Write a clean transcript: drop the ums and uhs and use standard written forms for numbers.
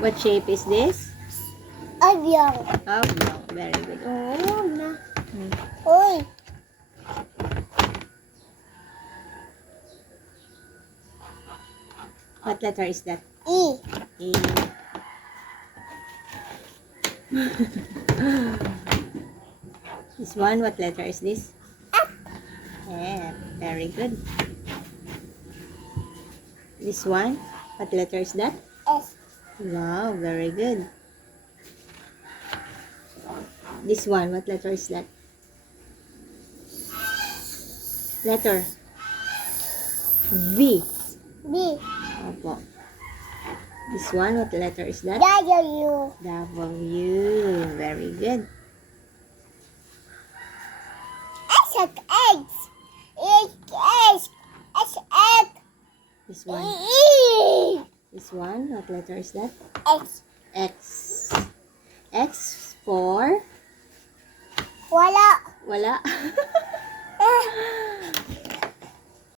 What shape is this? Oblong. Oblong. Very good. Oh, na. Uy. What letter is that? E. E. This one, what letter is this? F. F. Very good. This one, what letter is that? S. Wow, very good. This one, what letter is that? Letter V. B. Opo. This one, what letter is that? W. W. Very good. S like eggs. S. S egg. This one. E. This one, what letter is that? X. X. X for Wala. wala.